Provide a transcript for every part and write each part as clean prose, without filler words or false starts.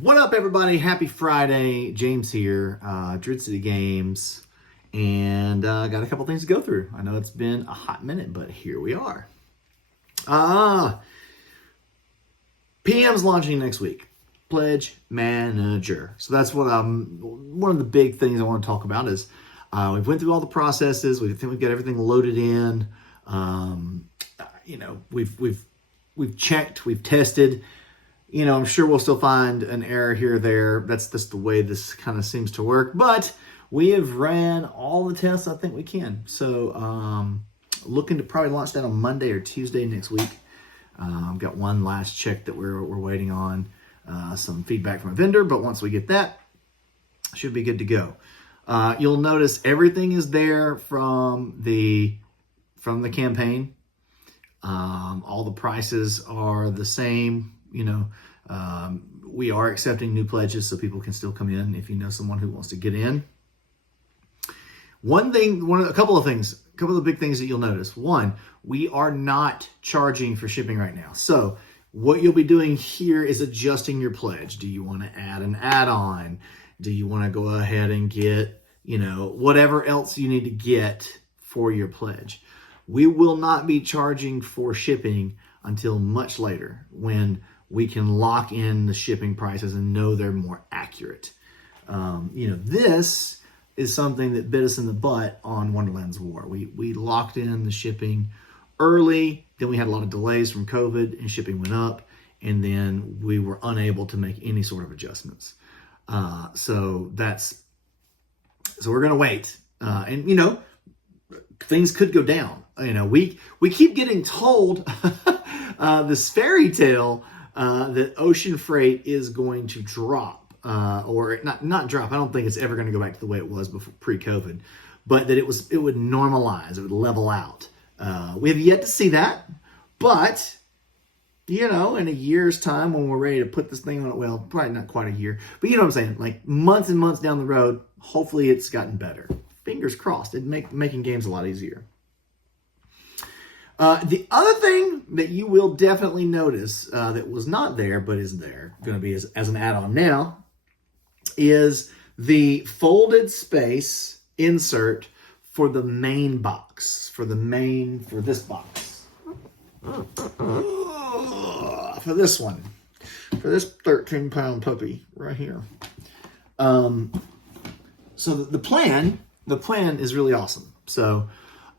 What up, everybody? Happy Friday. James here, Druid City Games, and got a couple things to go through. I know it's been a hot minute, but here we are. PM's launching next week. Pledgemanager. So that's what one of the big things I want to talk about is we've went through all the processes. We think we've got everything loaded in. We've checked, we've tested. I'm sure we'll still find an error here or there. That's just the way this kind of seems to work. But we have ran all the tests I think we can. So looking to probably launch that on Monday or Tuesday next week. I've got one last check that we're waiting on. Some feedback from a vendor. But once we get that, should be good to go. You'll notice everything is there from the campaign. All the prices are the same. We are accepting new pledges so people can still come in if you know someone who wants to get in. A couple of the big things that you'll notice. One, we are not charging for shipping right now. So what you'll be doing here is adjusting your pledge. Do you want to add an add-on? Do you want to go ahead and get, whatever else you need to get for your pledge? We will not be charging for shipping until much later when we can lock in the shipping prices and know they're more accurate. This is something that bit us in the butt on Wonderland's War. We locked in the shipping early, then we had a lot of delays from COVID and shipping went up, and then we were unable to make any sort of adjustments. So we're gonna wait. And things could go down. We keep getting told this fairy tale that ocean freight is going to drop, or not drop. I don't think it's ever going to go back to the way it was before pre-COVID, but that it would normalize, it would level out. We have yet to see that, but in a year's time when we're ready to put this thing on it, well, probably not quite a year, but you know what I'm saying, like months and months down the road, hopefully it's gotten better. Fingers crossed. It'd make making games a lot easier. The other thing that you will definitely notice that was not there but is there, going to be as an add-on now, is the folded space insert for the main box, for this box. For this one. For this 13-pound puppy right here. So the plan is really awesome. So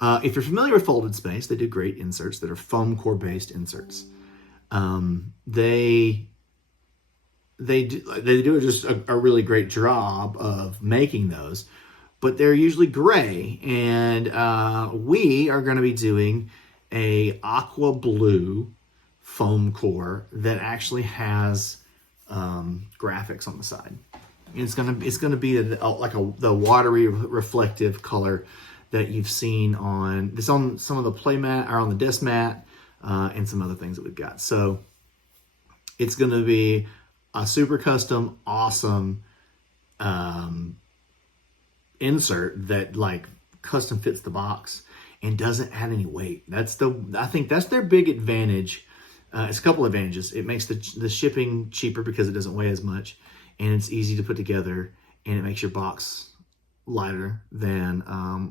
if you're familiar with folded space, they do great inserts that are foam core based inserts. They do just a really great job of making those, but they're usually gray. And we are going to be doing a aqua blue foam core that actually has graphics on the side. It's gonna be the watery reflective color that you've seen on some of the play mat or on the desk mat and some other things that we've got. So it's gonna be a super custom, awesome insert that custom fits the box and doesn't add any weight. I think that's their big advantage. It's a couple advantages. It makes the shipping cheaper because it doesn't weigh as much, and it's easy to put together, and it makes your box lighter than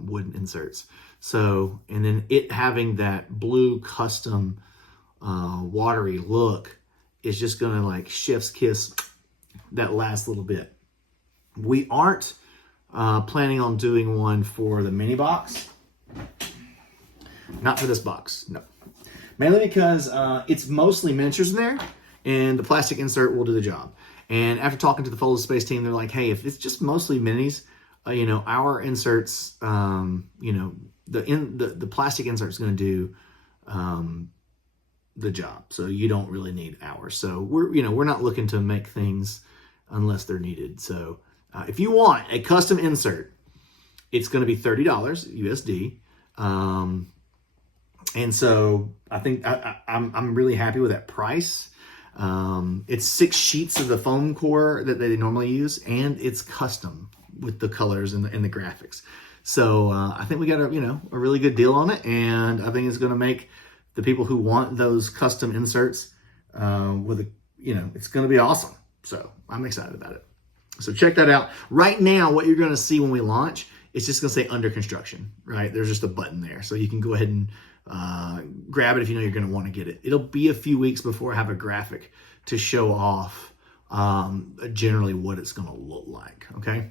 wooden inserts. So, and then it having that blue custom watery look is just gonna chef's kiss that last little bit. We aren't planning on doing one for the mini box. Not for this box, no. Mainly because it's mostly miniatures in there, and the plastic insert will do the job. And after talking to the folded space team, they're like, hey, if it's just mostly minis, our inserts, the plastic insert is going to do the job. So you don't really need ours. So we're not looking to make things unless they're needed. So if you want a custom insert, it's going to be $30 USD. And so I think I'm really happy with that price. It's 6 sheets of the foam core that they normally use, and it's custom with the colors and the graphics. So I think we got a really good deal on it, and I think it's going to make the people who want those custom inserts it's going to be awesome. So I'm excited about it. So check that out. Right now, what you're going to see when we launch, it's just going to say under construction, right? There's just a button there. So you can go ahead and grab it if you know you're going to want to get it. It'll be a few weeks before I have a graphic to show off generally what it's going to look like, okay?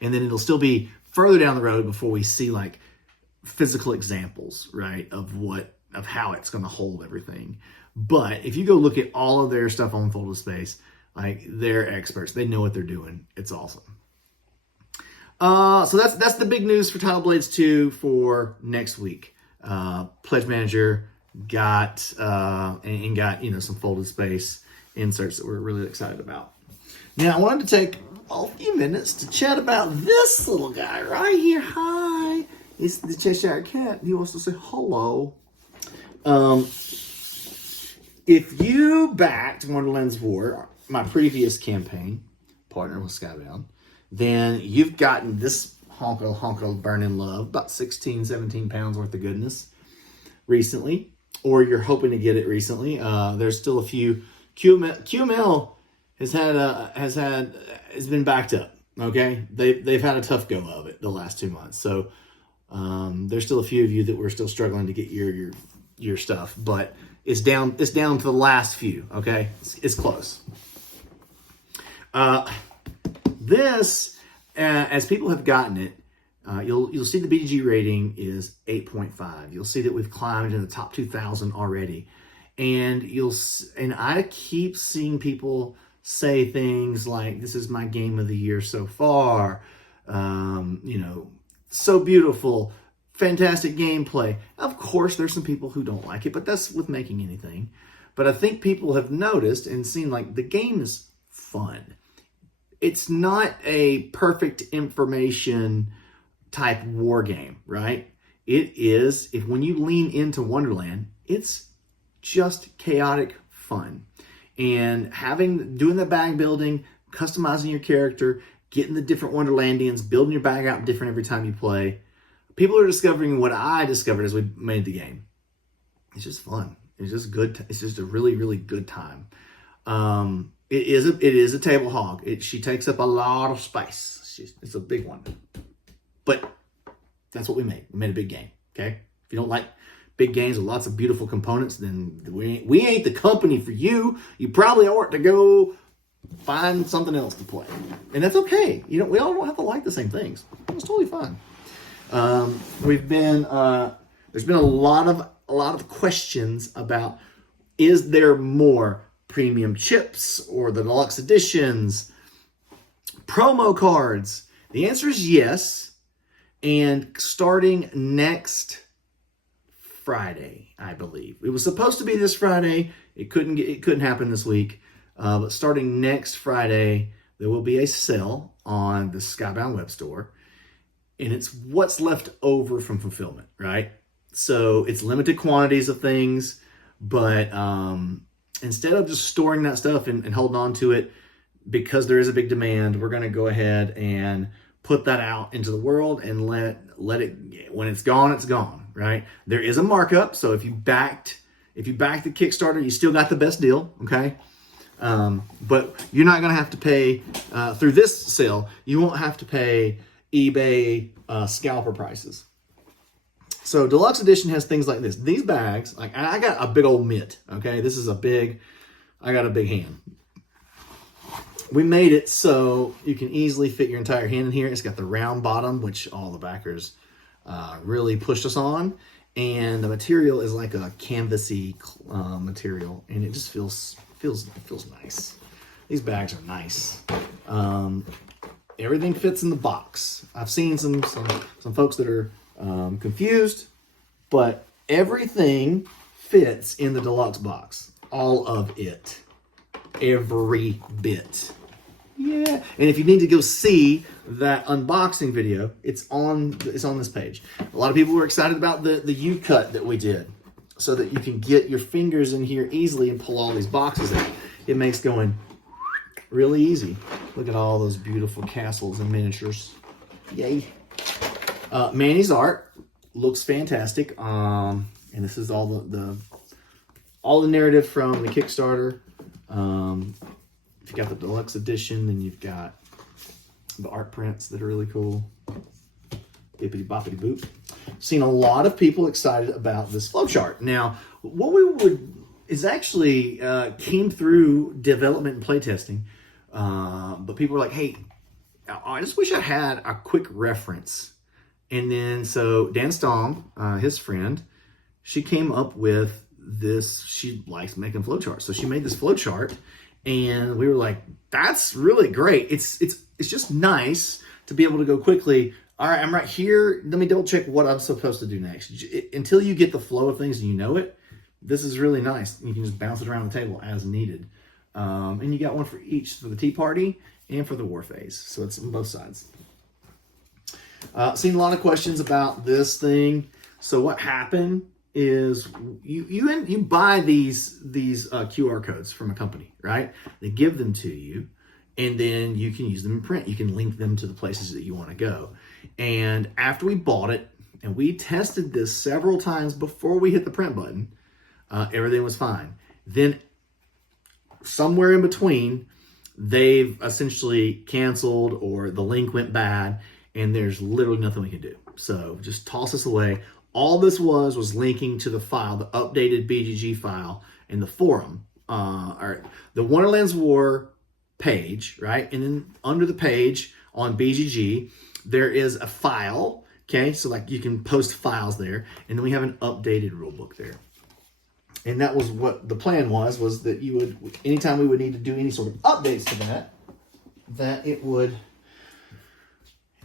And then it'll still be further down the road before we see like physical examples, right, of how it's going to hold everything. But if you go look at all of their stuff on Folded Space, like they're experts. They know what they're doing. It's awesome. So that's the big news for Title Blades 2 for next week. Pledgemanager got some Folded Space inserts that we're really excited about. Now I wanted to take a few minutes to chat about this little guy right here. Hi, it's the Cheshire Cat. He wants to say hello. If you backed Wonderland's War, my previous campaign, partner with Skybound, then you've gotten this honko burning love, about 16, 17 pounds worth of goodness recently, or you're hoping to get it recently. There's still a few. QML has been backed up. Okay, they've had a tough go of it the last 2 months. So there's still a few of you that we're still struggling to get your stuff, but it's down to the last few. Okay, it's close. This, as people have gotten it, you'll see the BDG rating is 8.5. You'll see that we've climbed into the top 2,000 already, and I keep seeing people say things like, "This is my game of the year so far." So beautiful, fantastic gameplay. Of course, there's some people who don't like it, but that's with making anything. But I think people have noticed and seen like the game is fun. It's not a perfect information type war game, right? It is, when you lean into Wonderland, it's just chaotic fun. And doing the bag building, customizing your character, getting the different Wonderlandians, building your bag out different every time you play. People are discovering what I discovered as we made the game. It's just fun. It's just good. It's just a really, really good time. It is a table hog. She takes up a lot of space. It's a big one. But that's what we made. We made a big game. Okay? If you don't like big games with lots of beautiful components, then we ain't the company for you. You probably ought to go find something else to play. And that's okay. We all don't have to like the same things. It's totally fine. There's been a lot of questions about, is there more premium chips or the deluxe editions, promo cards? The answer is yes. And starting next Friday, I believe. It was supposed to be this Friday. It couldn't happen this week. But starting next Friday, there will be a sale on the Skybound web store. And it's what's left over from fulfillment, right? So it's limited quantities of things, but instead of just storing that stuff and holding on to it, because there is a big demand, we're going to go ahead and put that out into the world and let it, when it's gone, right? There is a markup. So if you backed the Kickstarter, you still got the best deal, okay? But you're not going to have to pay, through this sale, you won't have to pay eBay scalper prices. So deluxe edition has things like this. These bags, like I got a big old mitt, okay? I got a big hand. We made it so you can easily fit your entire hand in here. It's got the round bottom, which all the backers really pushed us on. And the material is like a canvasy material, and it just feels nice. These bags are nice. Everything fits in the box. I've seen some folks that are confused, but everything fits in the deluxe box. All of it. Every bit. Yeah. And if you need to go see that unboxing video, it's on this page. A lot of people were excited about the U-cut that we did, so that you can get your fingers in here easily and pull all these boxes out. It makes going really easy. Look at all those beautiful castles and miniatures. Yay. Manny's art looks fantastic. And this is all the narrative from the Kickstarter. If you got the deluxe edition, then you've got the art prints that are really cool. Bippity boppity boop. Seen a lot of people excited about this flowchart. Now, what we would is actually came through development and playtesting, but people were like, "Hey, I just wish I had a quick reference." And then so Dan Stong, his friend, she came up with this. She likes making flowcharts, so she made this flowchart, and we were like, "That's really great. It's just nice to be able to go quickly. All right, I'm right here. Let me double check what I'm supposed to do next." Until you get the flow of things and you know it, this is really nice. You can just bounce it around the table as needed. And you got one for each, for the tea party and for the war phase. So it's on both sides. Seen a lot of questions about this thing. So what happened is you buy these QR codes from a company, right? They give them to you, and then you can use them in print. You can link them to the places that you want to go. And after we bought it, and we tested this several times before we hit the print button, everything was fine. Then somewhere in between, they've essentially canceled or the link went bad, and there's literally nothing we can do. So just toss this away. All this was linking to the file, the updated BGG file in the forum, or the Wonderlands War page, right? And then under the page on BGG, there is a file, okay? So like you can post files there, and then we have an updated rule book there. And that was what the plan was that you would, anytime we would need to do any sort of updates to that it would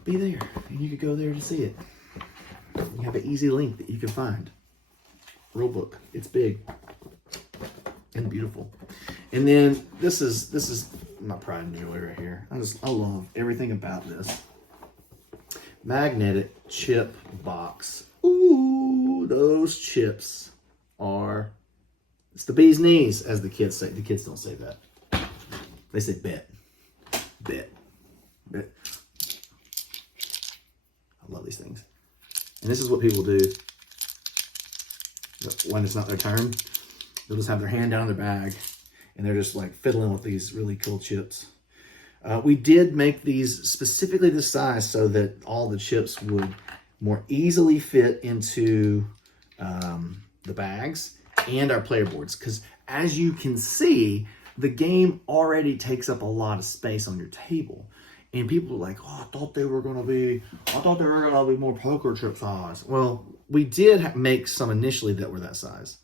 be there, and you could go there to see it. You have an easy link that you can find. Rule book, it's big and beautiful. And then this is my pride and joy right here. I love everything about this. Magnetic chip box. Ooh, those chips are, it's the bee's knees, as the kids say. The kids don't say that. They say bet. Bet. Bet. I love these things. And this is what people do when it's not their turn. They'll just have their hand down in their bag, and they're just like fiddling with these really cool chips. We did make these specifically this size so that all the chips would more easily fit into the bags and our player boards. Because as you can see, the game already takes up a lot of space on your table. And people are like, "Oh, I thought they were going to be more poker chip size." Well, we did make some initially that were that size.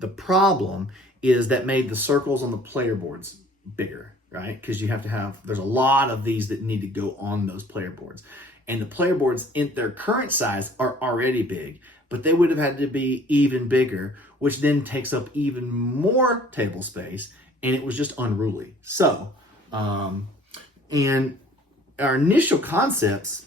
The problem is that made the circles on the player boards bigger, right? Because you have to have, there's a lot of these that need to go on those player boards. And the player boards in their current size are already big, but they would have had to be even bigger, which then takes up even more table space, and it was just unruly. So, and our initial concepts,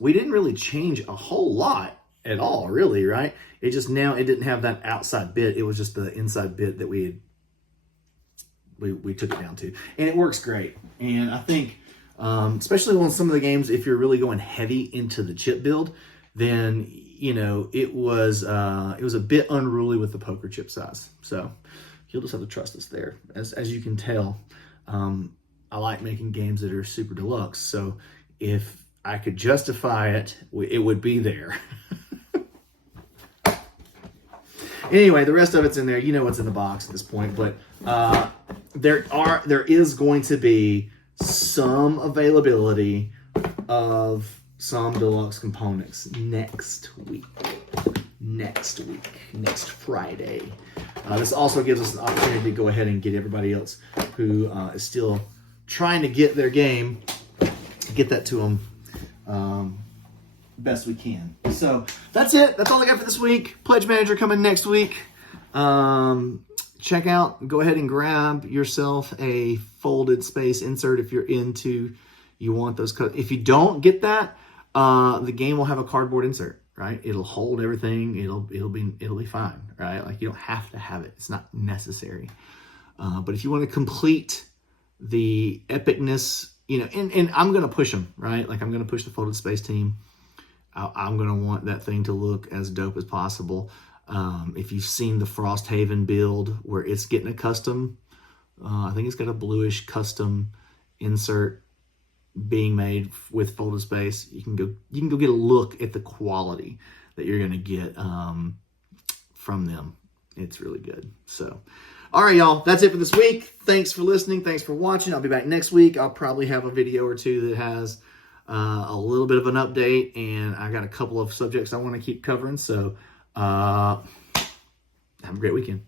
we didn't really change a whole lot at all, really, right? It just, now it didn't have that outside bit. It was just the inside bit that we took it down to, and it works great. And I think, especially on some of the games, if you're really going heavy into the chip build, then it was a bit unruly with the poker chip size. So you'll just have to trust us there. As you can tell, I like making games that are super deluxe. So if I could justify it, it would be there. Anyway, the rest of it's in there. You know what's in the box at this point, but there is going to be some availability of some deluxe components next Friday. This also gives us an opportunity to go ahead and get everybody else who is still trying to get their game, get that to them best we can. So that's it. That's all I got for this week. Pledgemanager coming next week. Check out, go ahead and grab yourself a folded space insert if you want those. If you don't get that, the game will have a cardboard insert, right? It'll hold everything. It'll be fine, right? Like, you don't have to have it. It's not necessary. But if you want to complete the epicness, and I'm going to push them, right? Like, I'm going to push the folded space team. I'm going to want that thing to look as dope as possible. If you've seen the Frosthaven build where it's getting a custom I think it's got a bluish custom insert being made with folded space. You can go get a look at the quality that you're going to get from them. It's really good. So, all right, y'all, that's it for this week. Thanks for listening. Thanks for watching. I'll be back next week. I'll probably have a video or two that has a little bit of an update, and I got a couple of subjects I want to keep covering. So, have a great weekend.